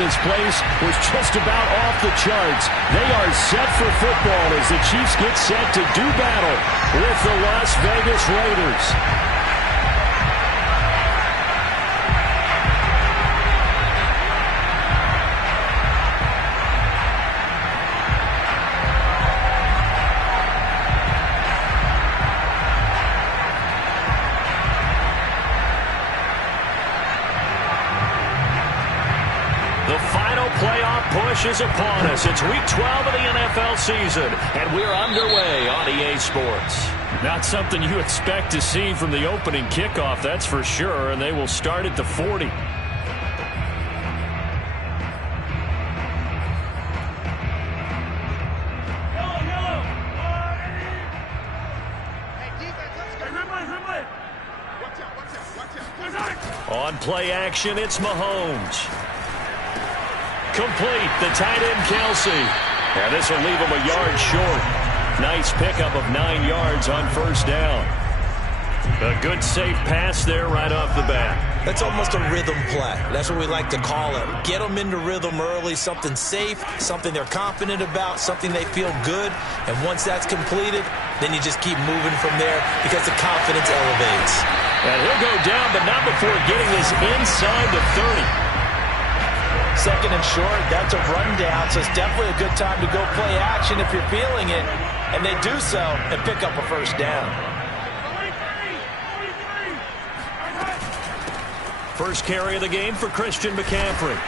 this place was just about off the charts. They are set for football as the Chiefs get set to do battle with the Las Vegas Raiders. Push is upon us. It's week 12 of the NFL season, and we're underway on EA Sports. Not something you expect to see from the opening kickoff, that's for sure, and they will start at the 40. On play action, it's Mahomes. Complete, the tight end Kelsey. And this will leave him a yard short. Nice pickup of 9 yards on first down. A good safe pass there right off the bat. That's almost a rhythm play. That's what we like to call it. Get them into rhythm early, something safe, something they're confident about, something they feel good. And once that's completed, then you just keep moving from there because the confidence elevates. And he'll go down, but not before getting this inside the 30. Second and short, that's a rundown, so it's definitely a good time to go play action if you're feeling it. And they do so and pick up a first down. First carry of the game for Christian McCaffrey.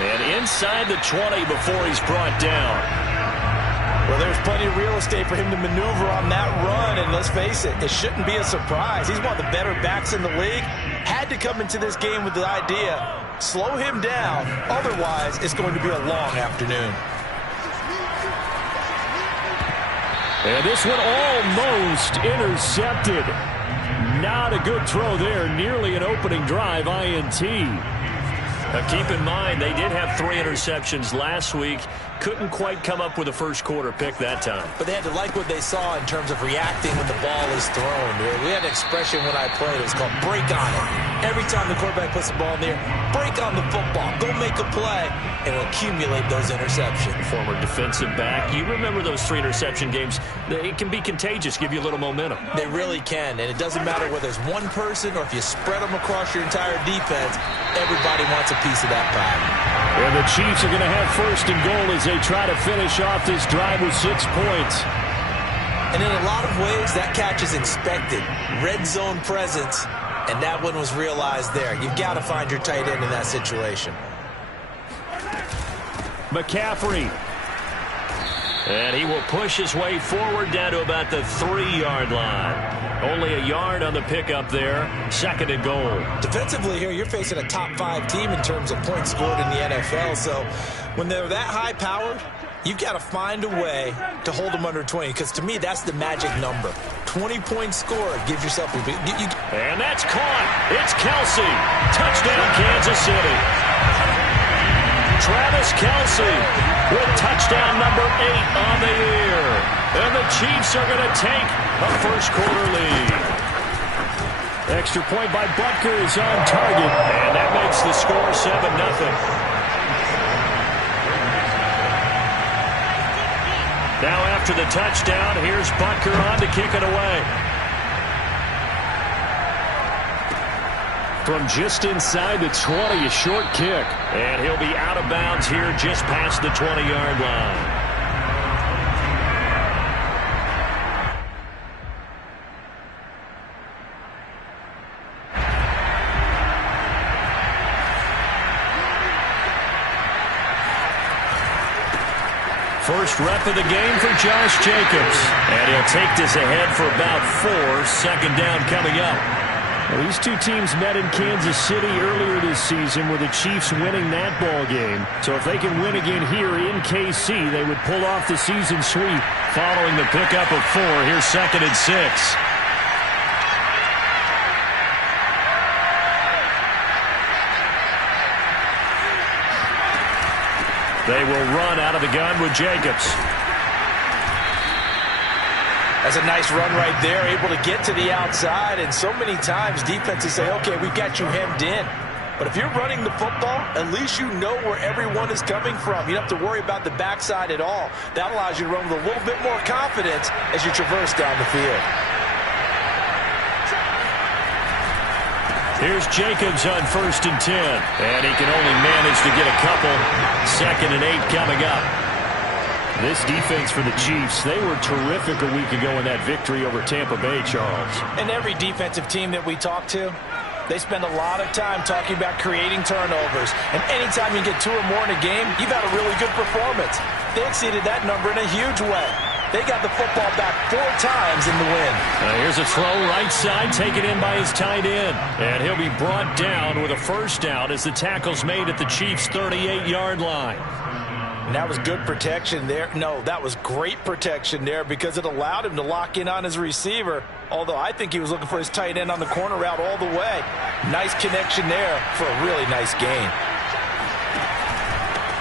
And inside the 20 before he's brought down. Well, there's plenty of real estate for him to maneuver on that run, and let's face it, it shouldn't be a surprise. He's one of the better backs in the league. Had to come into this game with the idea, slow him down, otherwise it's going to be a long afternoon. And this one almost intercepted. Not a good throw there, nearly an opening drive INT. Now keep in mind, they did have 3 interceptions last week. Couldn't quite come up with a first quarter pick that time. But they had to like what they saw in terms of reacting when the ball is thrown. We had an expression when I played. It was called break on it. Every time the quarterback puts the ball in the air, break on the football. Go make a play and accumulate those interceptions. Former defensive back. You remember those 3 interception games. It can be contagious, give you a little momentum. They really can. And it doesn't matter whether it's one person or if you spread them across your entire defense. Everybody wants a piece of that pie. And the Chiefs are going to have first and goal as they try to finish off this drive with 6 points. And in a lot of ways, that catch is expected. Red zone presence, and that one was realized there. You've got to find your tight end in that situation. McCaffrey. And he will push his way forward down to about the 3-yard line. Only a yard on the pickup there. Second and goal. Defensively here, you're facing a top 5 team in terms of points scored in the NFL. So when they're that high-powered, you've got to find a way to hold them under 20. Because to me, that's the magic number. 20 points scored gives yourself a big... And that's caught. It's Kelsey. Touchdown, Kansas City. Travis Kelsey with touchdown number 8 on the year. And the Chiefs are going to take a first quarter lead. Extra point by Butker is on target. And that makes the score 7-0. Now after the touchdown, here's Butker on to kick it away. From just inside the 20, a short kick. And he'll be out of bounds here just past the 20-yard line. First rep of the game for Josh Jacobs. And he'll take this ahead for about 4. Second down coming up. Well, these two teams met in Kansas City earlier this season with the Chiefs winning that ball game. So if they can win again here in KC, they would pull off the season sweep. Following the pickup of 4, here's second and 6. They will run out of the gun with Jacobs. That's a nice run right there, able to get to the outside. And so many times defenses say, okay, we've got you hemmed in. But if you're running the football, at least you know where everyone is coming from. You don't have to worry about the backside at all. That allows you to run with a little bit more confidence as you traverse down the field. Here's Jacobs on 1st and 10. And he can only manage to get a couple. 2nd and 8 coming up. This defense for the Chiefs, they were terrific a week ago in that victory over Tampa Bay, Charles. And every defensive team that we talk to, they spend a lot of time talking about creating turnovers. And anytime you get 2 or more in a game, you've had a really good performance. They exceeded that number in a huge way. They got the football back 4 times in the win. Here's a throw right side, taken in by his tight end. And he'll be brought down with a first down as the tackle's made at the Chiefs' 38-yard line. And that was good protection there. No, that was great protection there because it allowed him to lock in on his receiver. Although I think he was looking for his tight end on the corner route all the way. Nice connection there for a really nice gain.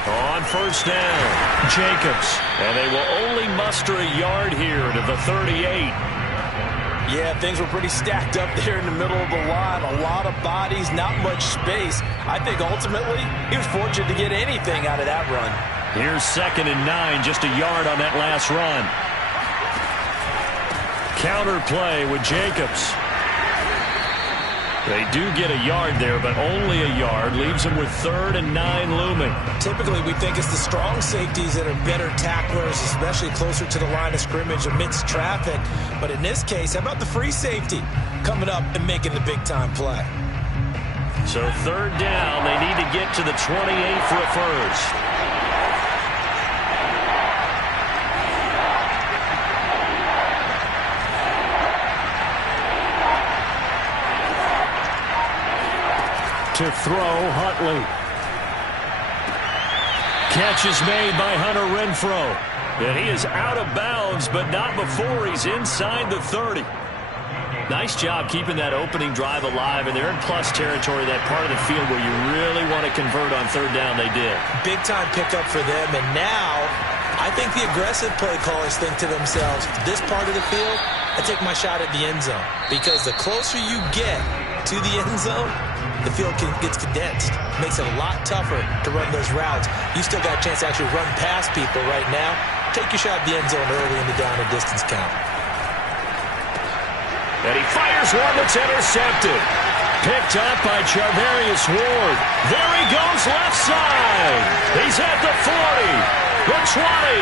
On first down, Jacobs. And they will only muster a yard here to the 38. Yeah, things were pretty stacked up there in the middle of the line. A lot of bodies, not much space. I think ultimately he was fortunate to get anything out of that run. Here's 2nd and 9, just a yard on that last run. Counter play with Jacobs. They do get a yard there, but only a yard. Leaves them with 3rd and 9 looming. Typically, we think it's the strong safeties that are better tacklers, especially closer to the line of scrimmage amidst traffic. But in this case, how about the free safety coming up and making the big-time play? So 3rd down, they need to get to the 28 for a first. To throw, Huntley. Catch is made by Hunter Renfrow. And he is out of bounds, but not before he's inside the 30. Nice job keeping that opening drive alive, and they're in plus territory, that part of the field where you really want to convert on 3rd down. They did. Big-time pickup for them, and now I think the aggressive play callers think to themselves, this part of the field, I take my shot at the end zone. Because the closer you get to the end zone, the field gets condensed. Makes it a lot tougher to run those routes. You still got a chance to actually run past people right now. Take your shot at the end zone early in the down and distance count. And he fires one that's intercepted. Picked up by Charvarius Ward. There he goes left side. He's at the 40, the 20.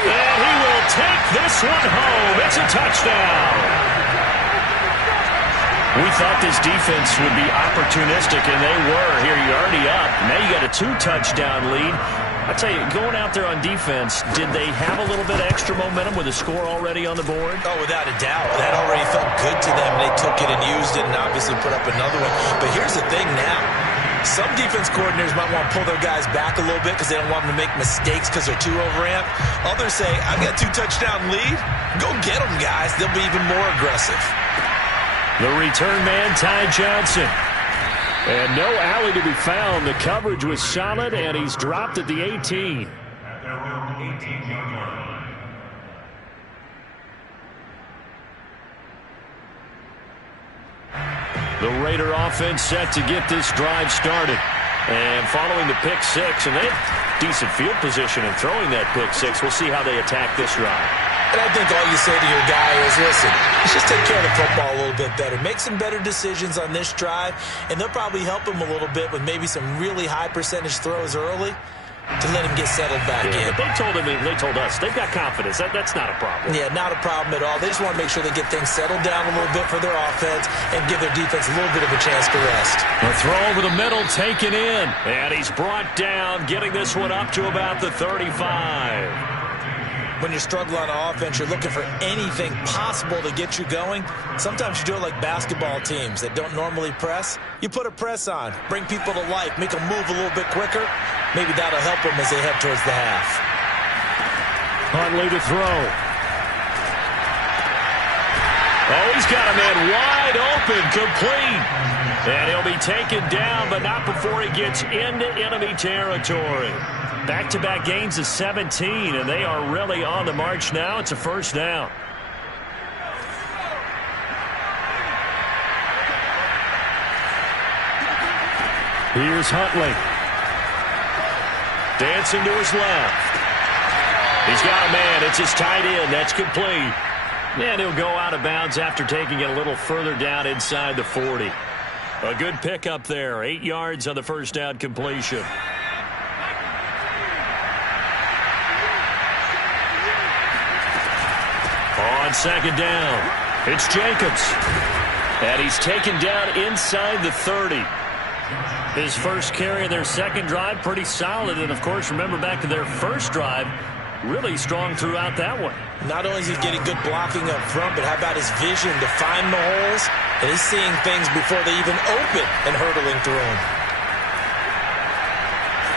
And he will take this one home. It's a touchdown. We thought this defense would be opportunistic, and they were. Here, you're already up. Now you got a 2-touchdown lead. I tell you, going out there on defense, did they have a little bit of extra momentum with a score already on the board? Oh, without a doubt. That already felt good to them. They took it and used it and obviously put up another one. But here's the thing now. Some defense coordinators might want to pull their guys back a little bit because they don't want them to make mistakes because they're too overamped. Others say, I've got a 2-touchdown lead. Go get them, guys. They'll be even more aggressive. The return man, Ty Johnson. And no alley to be found. The coverage was solid, and he's dropped at the 18. The Raider offense set to get this drive started. And following the pick six, and they have decent field position in throwing that pick six. We'll see how they attack this drive. And I think all you say to your guy is, listen, let's just take care of the football a little bit better. Make some better decisions on this drive, and they'll probably help him a little bit with maybe some really high percentage throws early to let him get settled back in. But they told us they've got confidence. That's not a problem. Yeah, not a problem at all. They just want to make sure they get things settled down a little bit for their offense and give their defense a little bit of a chance to rest. A throw over the middle, taken in, and he's brought down, getting this one up to about the 35. When you struggle on offense, you're looking for anything possible to get you going. Sometimes you do it like basketball teams that don't normally press. You put a press on, bring people to life, make them move a little bit quicker. Maybe that'll help them as they head towards the half. Huntley to throw. Oh, he's got a man wide open, complete. And he'll be taken down, but not before he gets into enemy territory. Back-to-back gains of 17, and they are really on the march now. It's a first down. Here's Huntley. Dancing to his left. He's got a man. It's his tight end. That's complete. And he'll go out of bounds after taking it a little further down inside the 40. A good pickup there. 8 yards on the first down completion. On second down, it's Jacobs. And he's taken down inside the 30. His first carry of their second drive, pretty solid. And, of course, remember back to their first drive, really strong throughout that one. Not only is he getting good blocking up front, but how about his vision to find the holes? And he's seeing things before they even open and hurdling through them.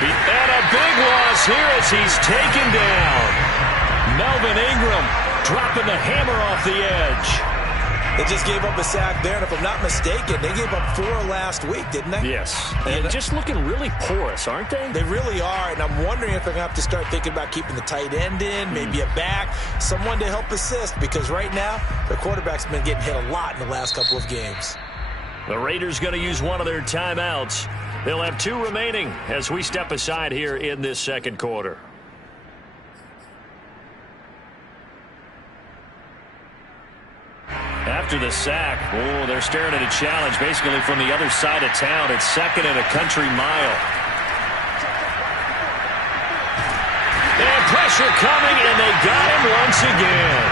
And a big loss here as he's taken down. Melvin Ingram dropping the hammer off the edge. They just gave up a sack there, and if I'm not mistaken, they gave up 4 last week, didn't they? Yes, and just looking really porous, aren't they? They really are, and I'm wondering if they're going to have to start thinking about keeping the tight end in, maybe a back, someone to help assist, because right now, their quarterback's been getting hit a lot in the last couple of games. The Raiders going to use one of their timeouts. They'll have 2 remaining as we step aside here in this second quarter. After the sack, they're staring at a challenge basically from the other side of town. It's second and a country mile. And pressure coming, and they got him once again.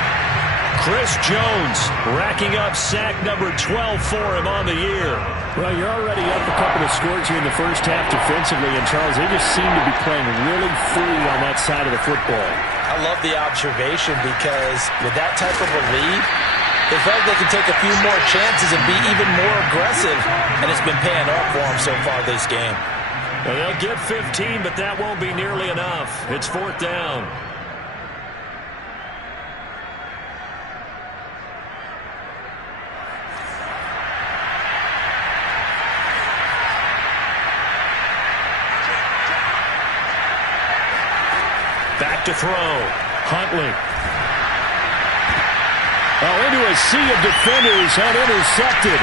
Chris Jones racking up sack number 12 for him on the year. Well, you're already up a couple of scores here in the first half defensively, and Charles, they just seem to be playing really free on that side of the football. I love the observation because with that type of a lead, they felt like they can take a few more chances and be even more aggressive, and it's been paying off for them so far this game. Well, they'll get 15, but that won't be nearly enough. It's 4th down. Back to throw. Huntley. Into a sea of defenders and intercepted.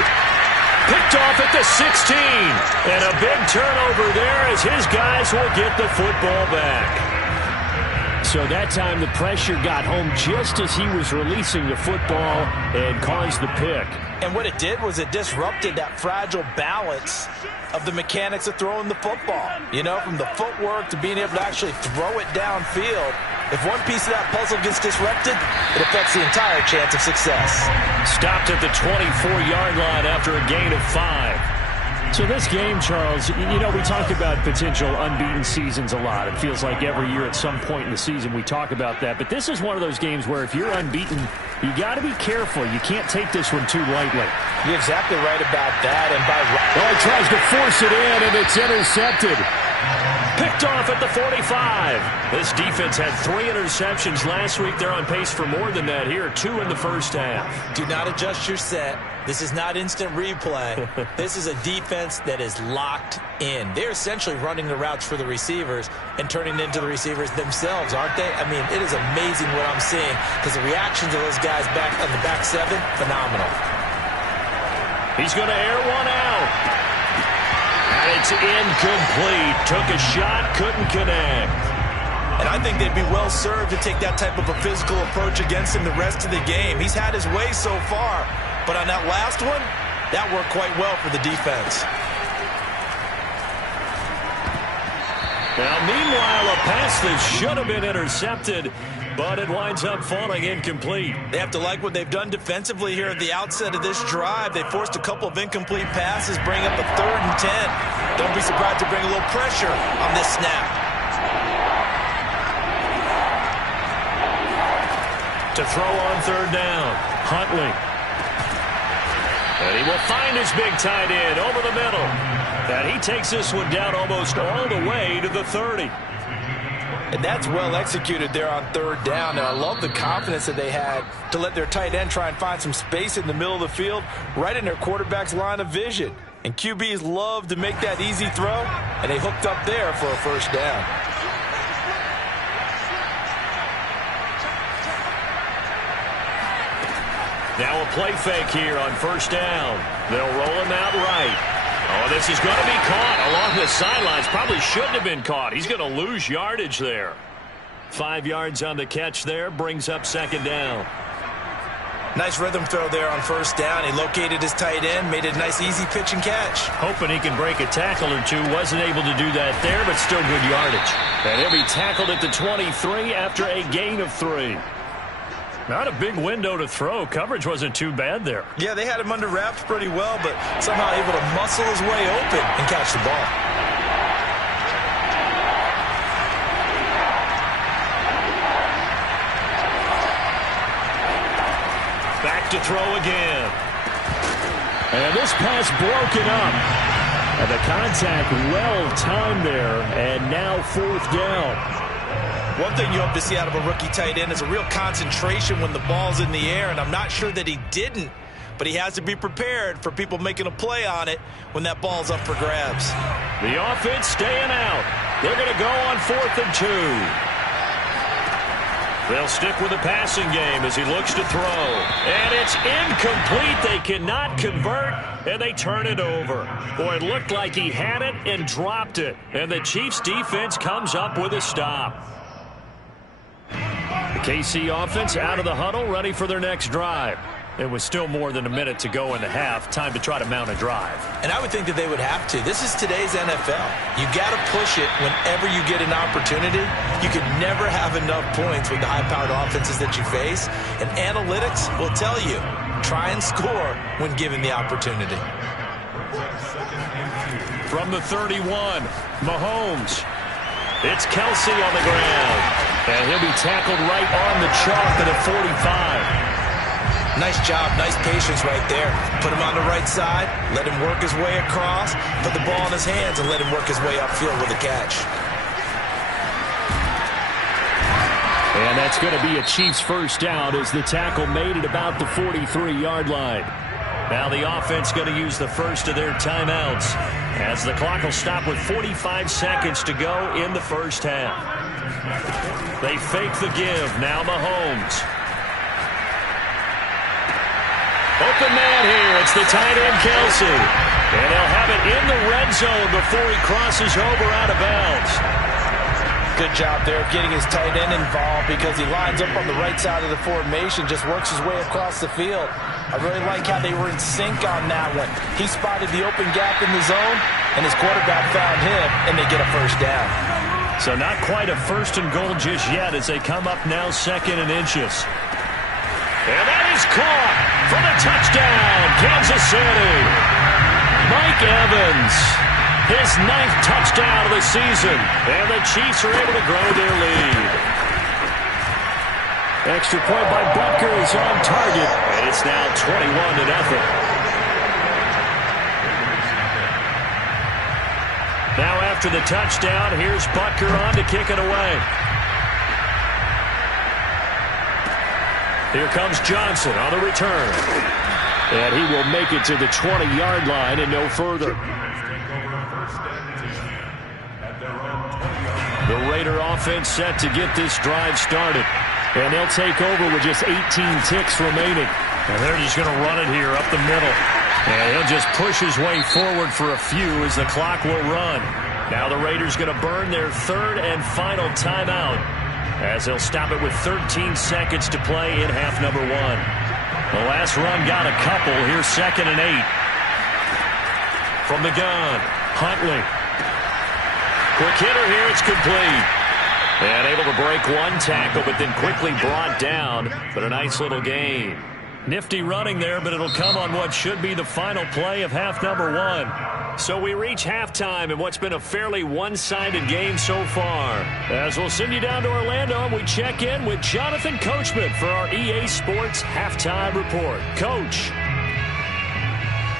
Picked off at the 16. And a big turnover there as his guys will get the football back. So that time the pressure got home just as he was releasing the football and caused the pick. And what it did was it disrupted that fragile balance of the mechanics of throwing the football. You know, from the footwork to being able to actually throw it downfield. If one piece of that puzzle gets disrupted, it affects the entire chance of success. Stopped at the 24-yard line after a gain of 5. So this game, Charles, you know, we talk about potential unbeaten seasons a lot. It feels like every year at some point in the season we talk about that. But this is one of those games where if you're unbeaten, you got to be careful. You can't take this one too lightly. You're exactly right about that. And by he tries to force it in, and it's intercepted. Picked off at the 45. This defense had 3 interceptions last week. They're on pace for more than that here. 2 in the first half. Do not adjust your set. This is not instant replay. This is a defense that is locked in. They're essentially running the routes for the receivers and turning into the receivers themselves, aren't they? I mean, it is amazing what I'm seeing because the reactions of those guys back on the back 7, phenomenal. He's going to air one out. And it's incomplete. Took a shot, couldn't connect. And I think they'd be well served to take that type of a physical approach against him the rest of the game. He's had his way so far. But on that last one, that worked quite well for the defense. Now, meanwhile, a pass that should have been intercepted, but it winds up falling incomplete. They have to like what they've done defensively here at the outset of this drive. They forced a couple of incomplete passes, bring up a 3rd and 10. Don't be surprised to bring a little pressure on this snap. To throw on 3rd down, Huntley. And he will find his big tight end over the middle. And he takes this one down almost all the way to the 30. And that's well executed there on 3rd down. And I love the confidence that they had to let their tight end try and find some space in the middle of the field, right in their quarterback's line of vision. And QBs love to make that easy throw, and they hooked up there for a 1st down. Now a play fake here on 1st down. They'll roll him out right. Oh, this is going to be caught along the sidelines. Probably shouldn't have been caught. He's going to lose yardage there. 5 yards on the catch there. Brings up second down. Nice rhythm throw there on first down. He located his tight end, made it a nice easy pitch and catch. Hoping he can break a tackle or two. Wasn't able to do that there, but still good yardage. And he'll be tackled at the 23 after a gain of 3. Not a big window to throw. Coverage wasn't too bad there. Yeah, they had him under wraps pretty well, but somehow able to muscle his way open and catch the ball. Back to throw again. And this pass broken up. And the contact well-timed there. And now 4th down. One thing you hope to see out of a rookie tight end is a real concentration when the ball's in the air, and I'm not sure that he didn't, but he has to be prepared for people making a play on it when that ball's up for grabs. The offense staying out. They're going to go on 4th and 2. They'll stick with the passing game as he looks to throw. And it's incomplete. They cannot convert, and they turn it over. Boy, it looked like he had it and dropped it. And the Chiefs' defense comes up with a stop. The KC offense out of the huddle, ready for their next drive. It was still more than a minute to go in the half. Time to try to mount a drive. And I would think that they would have to. This is today's NFL. You got to push it whenever you get an opportunity. You can never have enough points with the high-powered offenses that you face. And analytics will tell you, try and score when given the opportunity. From the 31, Mahomes. It's Kelsey on the ground. And he'll be tackled right on the chalk at the 45. Nice job, nice patience right there. Put him on the right side, let him work his way across, put the ball in his hands, and let him work his way upfield with a catch. And that's going to be a Chiefs first down as the tackle made at about the 43-yard line. Now the offense going to use the first of their timeouts as the clock will stop with 45 seconds to go in the first half. They fake the give. Now Mahomes. Open man here. It's the tight end, Kelsey. And they'll have it in the red zone before he crosses over out of bounds. Good job there of getting his tight end involved because he lines up on the right side of the formation, just works his way across the field. I really like how they were in sync on that one. He spotted the open gap in the zone, and his quarterback found him, and they get a first down. So not quite a first and goal just yet as they come up now 2nd and inches. And that is caught for the touchdown, Kansas City. Mike Evans, his 9th touchdown of the season, and the Chiefs are able to grow their lead. Extra point by Butker is on target, and it's now 21-0. Now after the touchdown, here's Butker on to kick it away. Here comes Johnson on the return. And he will make it to the 20-yard line and no further. The Raider offense set to get this drive started. And they'll take over with just 18 ticks remaining. And they're just going to run it here up the middle. And he'll just push his way forward for a few as the clock will run. Now the Raiders going to burn their 3rd and final timeout, as they'll stop it with 13 seconds to play in half number 1. The last run got a couple. Here's 2nd and 8. From the gun, Huntley. Quick hitter here, it's complete. And able to break one tackle, but then quickly brought down. But a nice little gain. Nifty running there, but it'll come on what should be the final play of half number 1. So we reach halftime in what's been a fairly one-sided game so far. As we'll send you down to Orlando, and we check in with Jonathan Coachman for our EA Sports Halftime Report. Coach.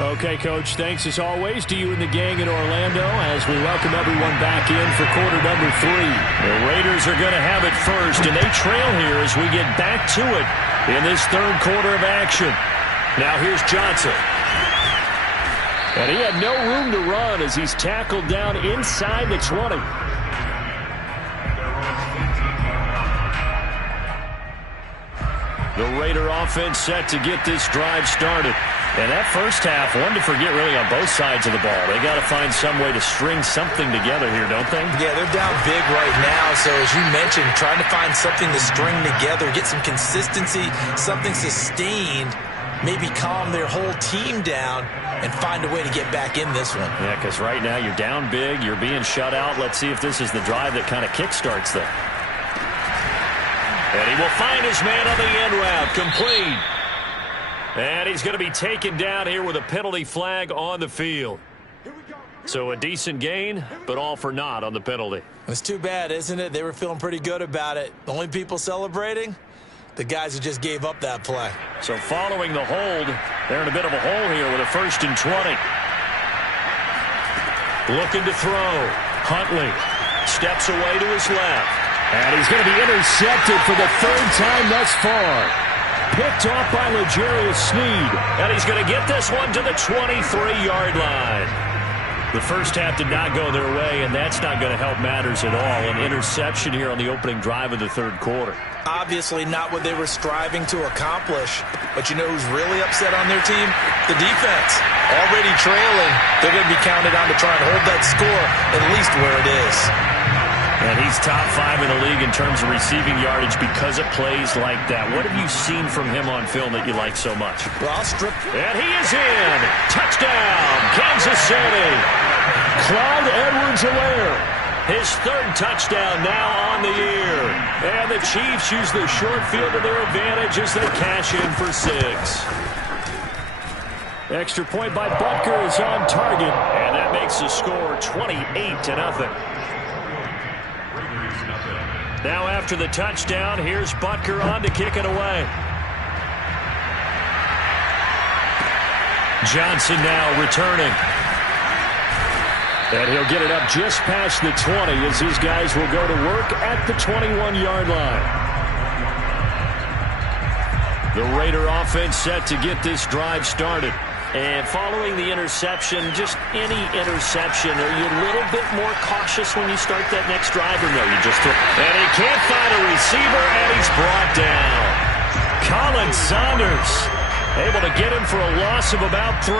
Okay, Coach, thanks as always to you and the gang in Orlando as we welcome everyone back in for quarter number 3. The Raiders are going to have it first, and they trail here as we get back to it in this 3rd quarter of action. Now here's Johnson. And he had no room to run as he's tackled down inside the 20. The Raider offense set to get this drive started. And that first half, one to forget really on both sides of the ball. They got to find some way to string something together here, don't they? Yeah, they're down big right now. So as you mentioned, trying to find something to string together, get some consistency, something sustained, maybe calm their whole team down and find a way to get back in this one. Yeah, because right now you're down big, you're being shut out. Let's see if this is the drive that kind of kickstarts them. And he will find his man on the end route, complete. And he's going to be taken down here with a penalty flag on the field. So a decent gain, but all for naught on the penalty. It's too bad, isn't it? They were feeling pretty good about it. The only people celebrating, the guys who just gave up that play. So following the hold, they're in a bit of a hole here with a 1st and 20. Looking to throw. Huntley steps away to his left. And he's going to be intercepted for the 3rd time thus far. Picked off by L'Jarius Sneed. And he's going to get this one to the 23-yard line. The first half did not go their way, and that's not going to help matters at all. An interception here on the opening drive of the 3rd quarter. Obviously not what they were striving to accomplish. But you know who's really upset on their team? The defense. Already trailing. They're going to be counted on to try and hold that score at least where it is. And he's top 5 in the league in terms of receiving yardage because of plays like that. What have you seen from him on film that you like so much? Well, I'll strip. And he is in. Touchdown, Kansas City. Clyde Edwards-Helaire. His 3rd touchdown now on the year. And the Chiefs use the short field to their advantage as they cash in for 6. Extra point by Butker is on target. And that makes the score 28-0. Now after the touchdown, here's Butker on to kick it away. Johnson now returning. And he'll get it up just past the 20 as his guys will go to work at the 21-yard line. The Raider offense set to get this drive started. And following the interception, just any interception, are you a little bit more cautious when you start that next drive, or no, you just throw? And he can't find a receiver, and he's brought down. Colin Saunders able to get him for a loss of about 3.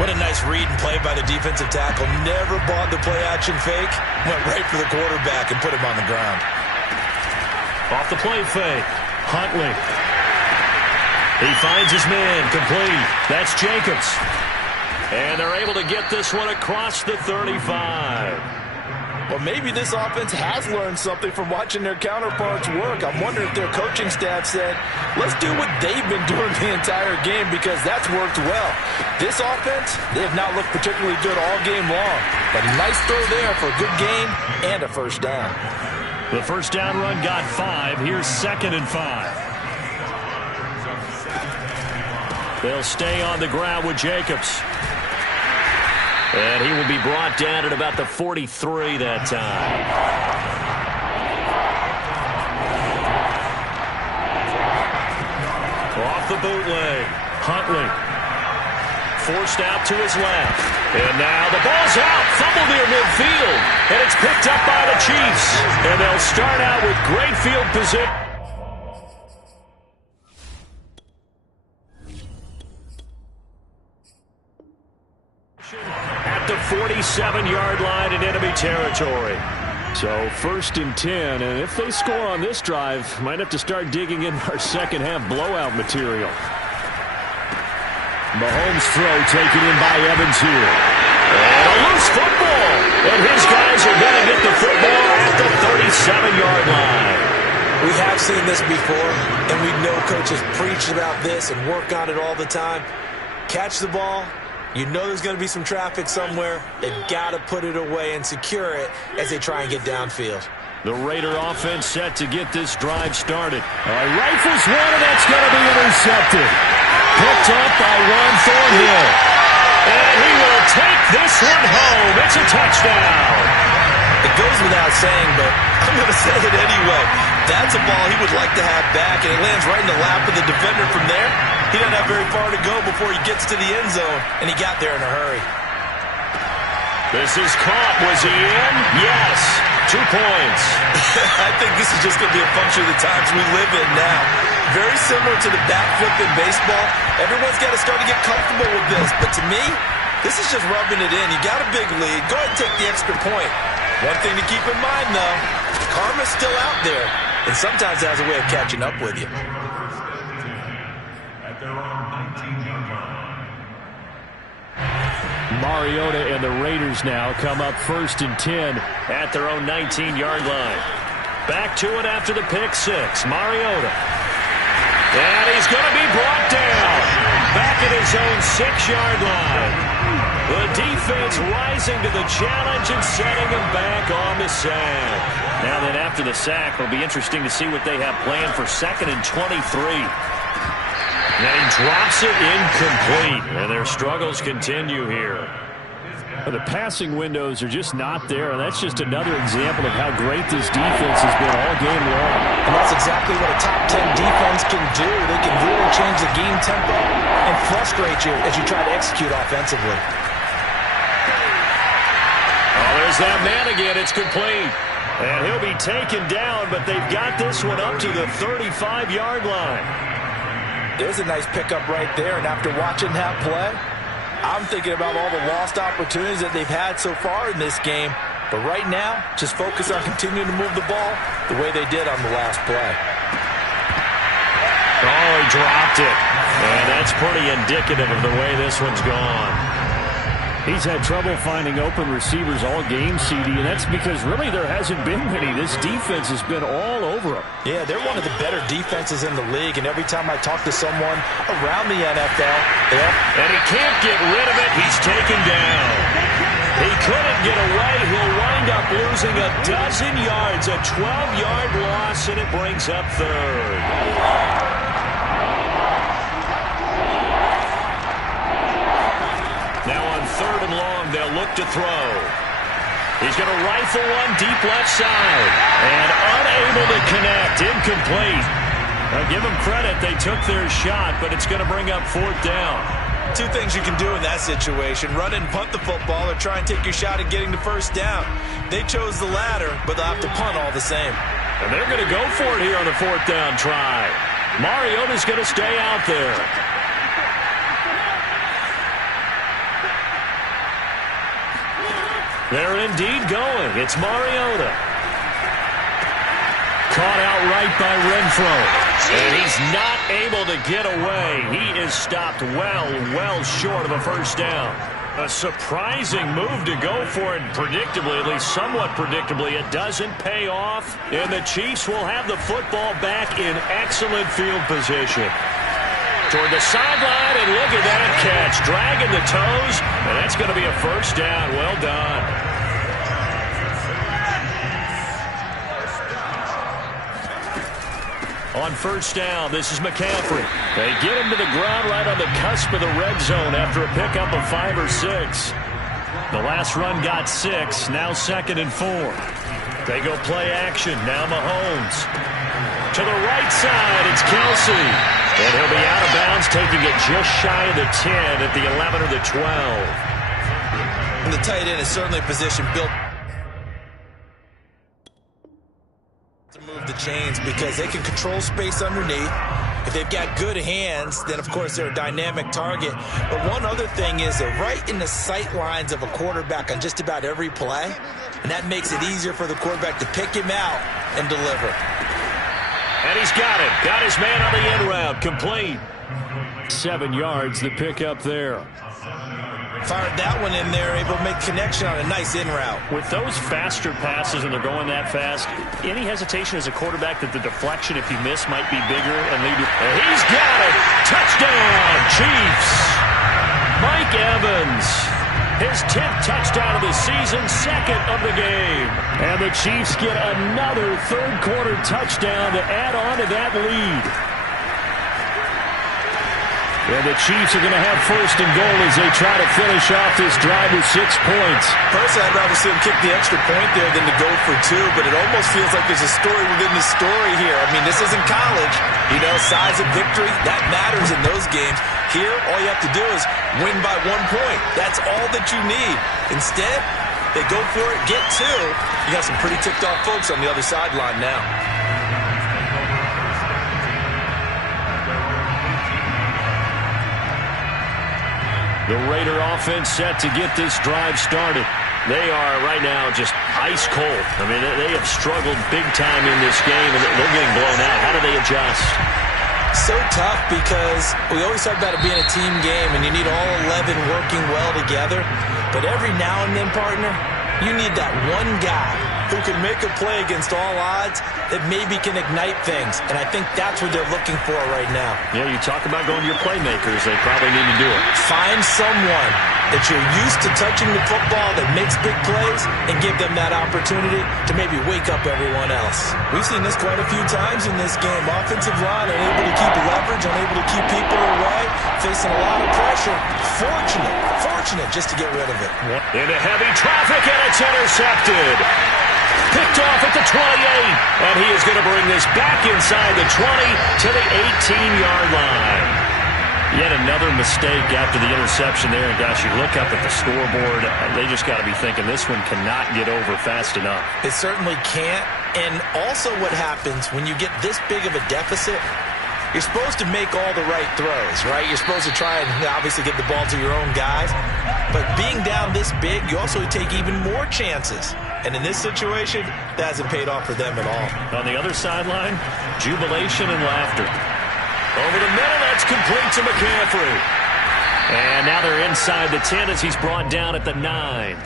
What a nice read and play by the defensive tackle. Never bought the play-action fake. Went right for the quarterback and put him on the ground. Off the play fake. Huntley. He finds his man, complete. That's Jacobs. And they're able to get this one across the 35. Well, maybe this offense has learned something from watching their counterparts work. I'm wondering if their coaching staff said, let's do what they've been doing the entire game because that's worked well. This offense, they have not looked particularly good all game long. But a nice throw there for a good gain and a 1st down. The 1st down run got 5. Here's 2nd and 5. They'll stay on the ground with Jacobs. And he will be brought down at about the 43 that time. Off the bootleg. Huntley. Forced out to his left. And now the ball's out. Fumble near midfield. And it's picked up by the Chiefs. And they'll start out with great field position. At the 47-yard line in enemy territory. So 1st and 10, and if they score on this drive, might have to start digging in our second half blowout material. Mahomes' throw taken in by Evans here. And a loose football. And his guys are going to get the football at the 37-yard line. We have seen this before, and we know coaches preach about this and work on it all the time. Catch the ball. You know there's going to be some traffic somewhere. They've got to put it away and secure it as they try and get downfield. The Raider offense set to get this drive started. Rifles one, and that's going to be intercepted. Picked up by Juan Thornhill. And he will take this one home. It's a touchdown. It goes without saying, but I'm going to say it anyway. That's a ball he would like to have back, and it lands right in the lap of the defender from there. He doesn't have very far to go before he gets to the end zone, and he got there in a hurry. This is caught. Was he in? Yes. 2 points. I think this is just going to be a function of the times we live in now. Very similar to the backflip in baseball. Everyone's got to start to get comfortable with this. But to me, this is just rubbing it in. You got a big lead. Go ahead and take the extra point. One thing to keep in mind, though, karma's still out there. And sometimes it has a way of catching up with you. Mariota and the Raiders now come up 1st and 10 at their own 19-yard line. Back to it after the pick six. Mariota. And he's going to be brought down. Back at his own 6-yard line. The defense rising to the challenge and setting him back on the sack. Now then, after the sack, it'll be interesting to see what they have planned for 2nd and 23. And he drops it incomplete. And their struggles continue here. The passing windows are just not there. And that's just another example of how great this defense has been all game long. And that's exactly what a top 10 defense can do. They can really change the game tempo and frustrate you as you try to execute offensively. Oh, there's that man again. It's complete. And he'll be taken down, but they've got this one up to the 35-yard line. There's a nice pickup right there, and after watching that play, I'm thinking about all the lost opportunities that they've had so far in this game. But right now, just focus on continuing to move the ball the way they did on the last play. Oh, he dropped it. And that's pretty indicative of the way this one's gone. He's had trouble finding open receivers all game, CD, and that's because really there hasn't been many. This defense has been all over him. Yeah, they're one of the better defenses in the league, and every time I talk to someone around the NFL, and he can't get rid of it. He's taken down. He couldn't get away. He'll wind up losing a dozen yards, a 12-yard loss, and it brings up 3rd. Now on 3rd and long, they'll look to throw. He's going to rifle one deep left side. And unable to connect. Incomplete. Now give them credit. They took their shot, but it's going to bring up 4th down. Two things you can do in that situation. Run and punt the football or try and take your shot at getting the 1st down. They chose the latter, but they'll have to punt all the same. And they're going to go for it here on the 4th down try. Mariota's going to stay out there. They're indeed going. It's Mariota. Caught out right by Renfro. And he's not able to get away. He is stopped well short of a 1st down. A surprising move to go for it predictably, at least somewhat predictably. It doesn't pay off. And the Chiefs will have the football back in excellent field position. Toward the sideline, and look at that catch. Dragging the toes, and that's going to be a 1st down. Well done. On 1st down, this is McCaffrey. They get him to the ground right on the cusp of the red zone after a pickup of 5 or 6. The last run got 6, now 2nd and 4. They go play action, now Mahomes. To the right side, it's Kelsey. And he'll be out of bounds, taking it just shy of the 10 at the 11 or the 12. And the tight end is certainly a position built to move the chains because they can control space underneath. If they've got good hands, then, of course, they're a dynamic target. But one other thing is they're right in the sight lines of a quarterback on just about every play. And that makes it easier for the quarterback to pick him out and deliver. And he's got it. Got his man on the end route. Complete. 7 yards, the pickup there. Fired that one in there, able to make connection on a nice in route. With those faster passes and they're going that fast, any hesitation as a quarterback that the deflection, if you miss, might be bigger and lead you. And he's got it. Touchdown, Chiefs. Mike Evans. His 10th touchdown of the season, 2nd of the game. And the Chiefs get another 3rd quarter touchdown to add on to that lead. And the Chiefs are going to have 1st and goal as they try to finish off this drive with 6 points. Personally, I'd rather see them kick the extra point there than to go for 2, but it almost feels like there's a story within the story here. I mean, this isn't college. You know, size of victory, that matters in those games. Here, all you have to do is win by 1 point. That's all that you need. Instead, they go for it, get 2. You got some pretty ticked off folks on the other sideline now. The Raider offense set to get this drive started. They are right now just ice cold. I mean, they have struggled big time in this game, and they're getting blown out. How do they adjust? So tough because we always talk about it being a team game, and you need all 11 working well together. But every now and then, partner, you need that one guy who can make a play against all odds that maybe can ignite things. And I think that's what they're looking for right now. Yeah, you talk about going to your playmakers. They probably need to do it. Find someone that you're used to touching the football that makes big plays and give them that opportunity to maybe wake up everyone else. We've seen this quite a few times in this game. Offensive line unable to keep leverage, unable to keep people away, facing a lot of pressure. Fortunate just to get rid of it. Into heavy traffic, and it's intercepted. Picked off at the 28, and he is going to bring this back inside the 20 to the 18-yard line. Yet another mistake after the interception there. And, gosh, you look up at the scoreboard, they just got to be thinking this one cannot get over fast enough. It certainly can't. And also what happens when you get this big of a deficit, you're supposed to make all the right throws, right? You're supposed to try and obviously get the ball to your own guys. But being down this big, you also take even more chances. And in this situation, that hasn't paid off for them at all. On the other sideline, jubilation and laughter. Over the middle, that's complete to McCaffrey. And now they're inside the 10 as he's brought down at the 9.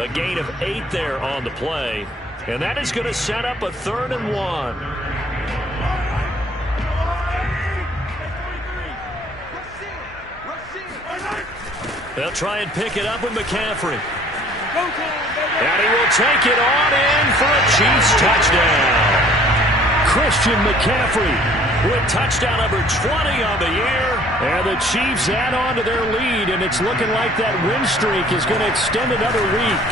A gain of 8 there on the play. And that is going to set up a 3rd and 1. They'll try and pick it up with McCaffrey. And he will take it on in for a Chiefs touchdown. Christian McCaffrey with touchdown number 20 on the year. And the Chiefs add on to their lead, and it's looking like that win streak is going to extend another week.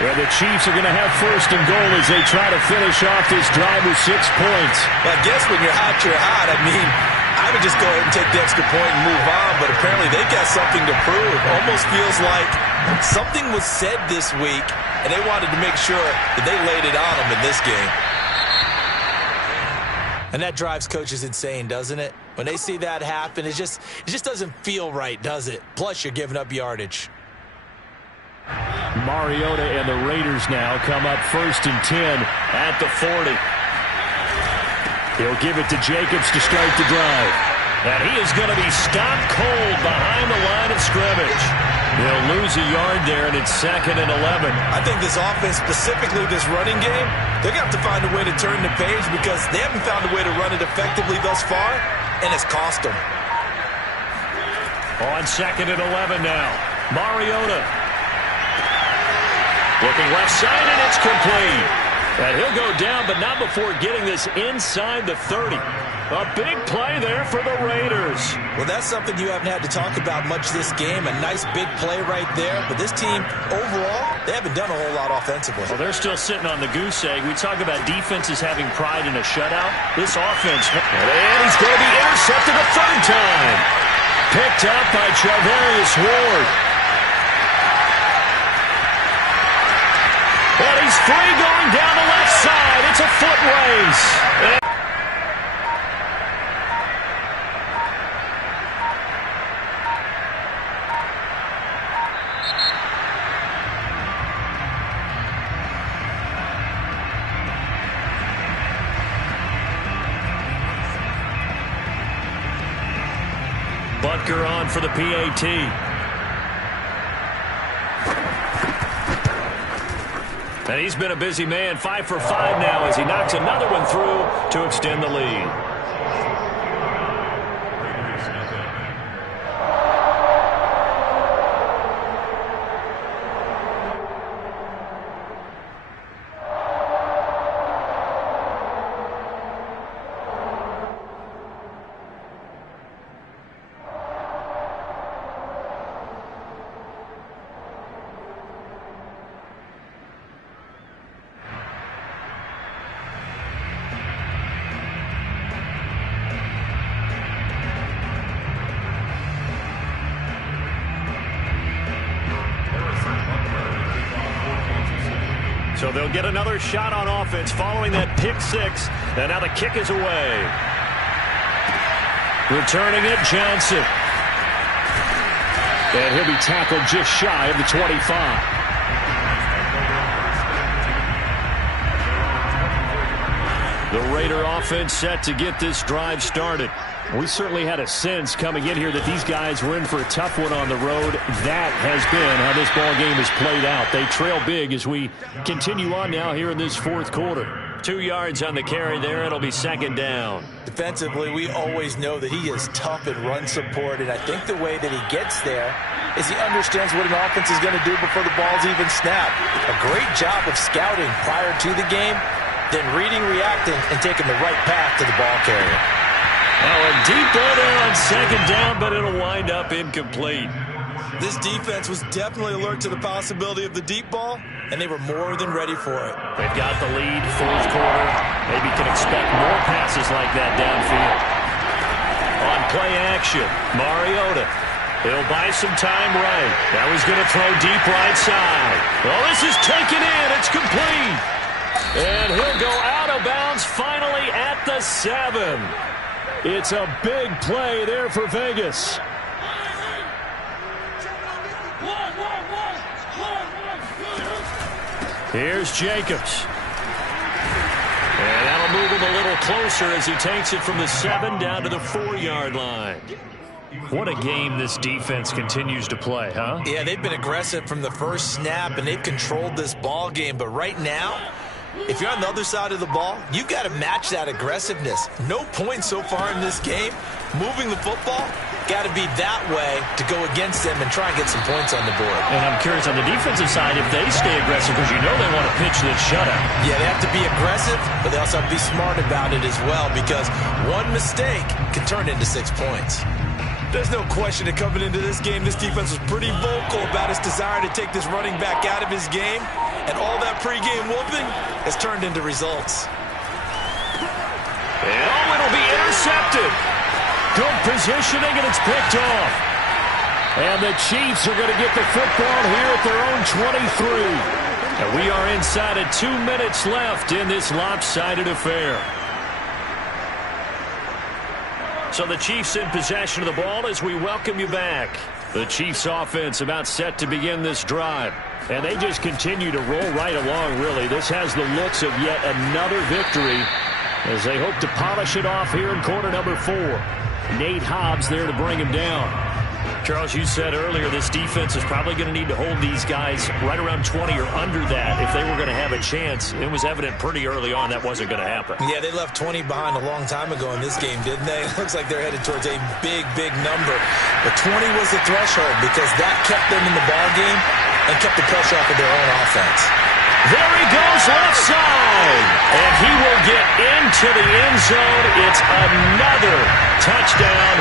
And the Chiefs are going to have 1st and goal as they try to finish off this drive with 6 points. Well, I guess when you're hot, you're hot. I mean, I would just go ahead and take the extra point and move on, but apparently they've got something to prove. Almost feels like something was said this week, and they wanted to make sure that they laid it on them in this game. And that drives coaches insane, doesn't it? When they see that happen, it just doesn't feel right, does it? Plus, you're giving up yardage. Mariota and the Raiders now come up 1st and 10 at the 40. He'll give it to Jacobs to start the drive. And he is going to be stopped cold behind the line of scrimmage. They'll lose a yard there, and it's 2nd and 11. I think this offense, specifically this running game, they're going to have to find a way to turn the page because they haven't found a way to run it effectively thus far, and it's cost them. On 2nd and 11 now. Mariota. Looking left side, and it's complete. And he'll go down, but not before getting this inside the 30. A big play there for the Raiders. Well, that's something you haven't had to talk about much this game. A nice big play right there. But this team, overall, they haven't done a whole lot offensively. Well, they're still sitting on the goose egg. We talk about defenses having pride in a shutout. This offense, and he's going to be intercepted a 3rd time. Picked up by Charvarius Ward. And he's free going down the left side. It's a foot race. Butker on for the PAT. And he's been a busy man, 5 for 5 now as he knocks another one through to extend the lead. So they'll get another shot on offense following that pick 6. And now the kick is away. Returning it, Johnson. And he'll be tackled just shy of the 25. The Raider offense set to get this drive started. We certainly had a sense coming in here that these guys were in for a tough one on the road. That has been how this ball game has played out. They trail big as we continue on now here in this fourth quarter. 2 yards on the carry there. It'll be second down. Defensively, we always know that he is tough in run support, and I think the way that he gets there is he understands what an offense is going to do before the ball's even snapped. A great job of scouting prior to the game, then reading, reacting, and taking the right path to the ball carrier. Now a deep ball there on second down, but it'll wind up incomplete. This defense was definitely alert to the possibility of the deep ball, and they were more than ready for it. They've got the lead, fourth quarter. Maybe can expect more passes like that downfield. On play action, Mariota. He'll buy some time right. Now he's going to throw deep right side. Well, this is taken in. It's complete. And he'll go out of bounds finally at the 7. It's a big play there for Vegas. Here's Jacobs. And that'll move him a little closer as he takes it from the 7 down to the 4-yard line. What a game this defense continues to play, huh? Yeah, they've been aggressive from the first snap, and they've controlled this ball game. But right now, if you're on the other side of the ball, you've got to match that aggressiveness. No points so far in this game. Moving the football, got to be that way to go against them and try and get some points on the board. And I'm curious on the defensive side if they stay aggressive, because you know they want to pitch this shutout. Yeah, they have to be aggressive, but they also have to be smart about it as well, because one mistake can turn into 6 points. There's no question that coming into this game, this defense was pretty vocal about its desire to take this running back out of his game, and all that pregame whooping has turned into results. And it'll be intercepted. Good positioning, and it's picked off. And the Chiefs are going to get the football here at their own 23. And we are inside of 2 minutes left in this lopsided affair. So the Chiefs in possession of the ball as we welcome you back. The Chiefs offense about set to begin this drive. And they just continue to roll right along, really. This has the looks of yet another victory as they hope to polish it off here in quarter number 4. Nate Hobbs there to bring him down. Charles, you said earlier this defense is probably going to need to hold these guys right around 20 or under that if they were going to have a chance. It was evident pretty early on that wasn't going to happen. Yeah, they left 20 behind a long time ago in this game, didn't they? It looks like they're headed towards a big, big number. But 20 was the threshold because that kept them in the ball game and kept the pressure off of their own offense. There he goes left side. And he will get into the end zone. It's another touchdown.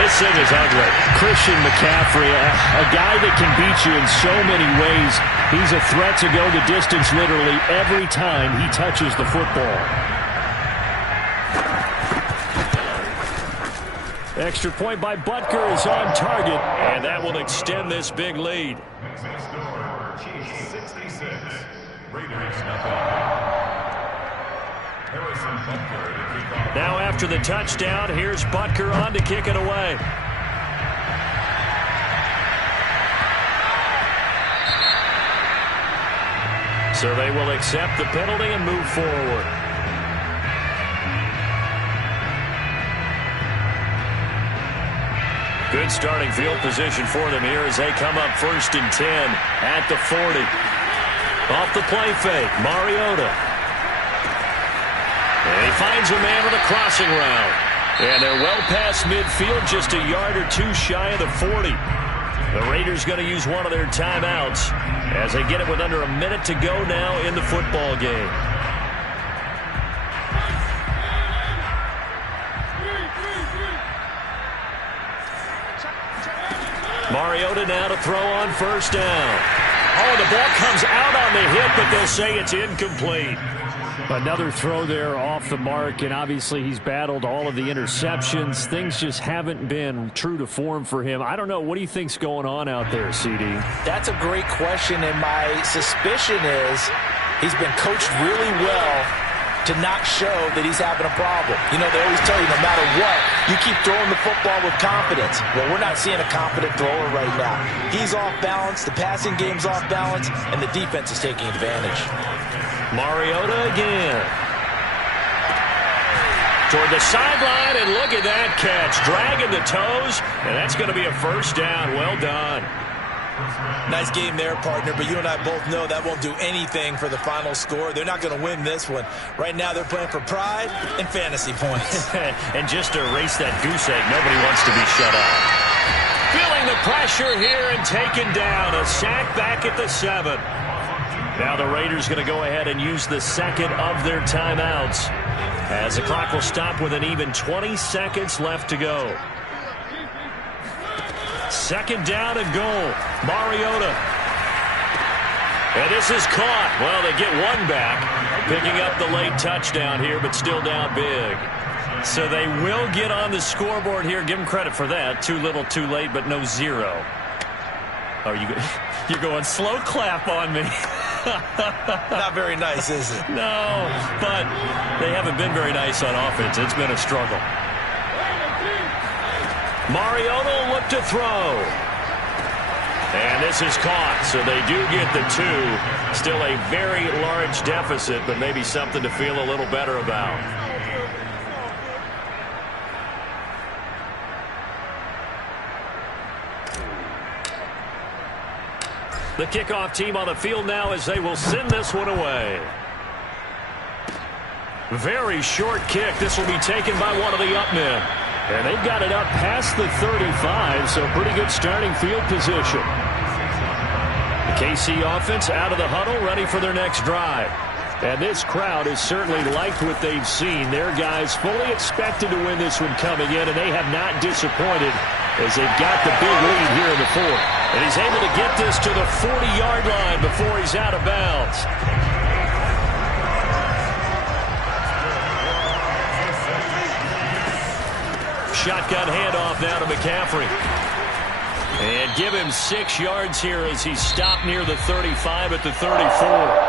This thing is ugly. Christian McCaffrey, a guy that can beat you in so many ways. He's a threat to go the distance literally every time he touches the football. Extra point by Butker is on target. And that will extend this big lead. Now after the touchdown, here's Butker on to kick it away. So they will accept the penalty and move forward. Good starting field position for them here as they come up 1st and 10 at the 40. Off the play fake, Mariota. And he finds a man with a crossing route. And they're well past midfield, just a yard or two shy of the 40. The Raiders going to use one of their timeouts as they get it with under a minute to go now in the football game. Mariota now to throw on 1st down. Oh, the ball comes out on the hip, but they'll say it's incomplete. Another throw there off the mark, and obviously he's battled all of the interceptions. Things just haven't been true to form for him. I don't know. What do you think's going on out there, CD? That's a great question, and my suspicion is he's been coached really well to not show that he's having a problem. You know, they always tell you no matter what, you keep throwing the football with confidence. Well, we're not seeing a confident thrower right now. He's off balance, the passing game's off balance, and the defense is taking advantage. Mariota again. Toward the sideline, and look at that catch. Dragging the toes, and that's going to be a first down. Well done. Nice game there, partner, but you and I both know that won't do anything for the final score. They're not going to win this one. Right now, they're playing for pride and fantasy points. And just to erase that goose egg, nobody wants to be shut out. Feeling the pressure here and taken down. A sack back at the 7. Now the Raiders going to go ahead and use the second of their timeouts, as the clock will stop with an even 20 seconds left to go. Second down and goal. Mariota. And this is caught. Well, they get one back, picking up the late touchdown here, but still down big. So they will get on the scoreboard here. Give them credit for that. Too little, too late, but no 0. Oh, you're going slow clap on me. Not very nice, is it? No, but they haven't been very nice on offense. It's been a struggle. Mariota will look to throw. And this is caught, so they do get the 2. Still a very large deficit, but maybe something to feel a little better about. The kickoff team on the field now as they will send this one away. Very short kick. This will be taken by one of the up men. And they've got it up past the 35, so pretty good starting field position. The KC offense out of the huddle, ready for their next drive. And this crowd has certainly liked what they've seen. Their guys fully expected to win this one coming in, and they have not disappointed as they've got the big lead here in the 4th. And he's able to get this to the 40-yard line before he's out of bounds. Shotgun handoff now to McCaffrey. And give him 6 yards here as he stopped near the 35 at the 34.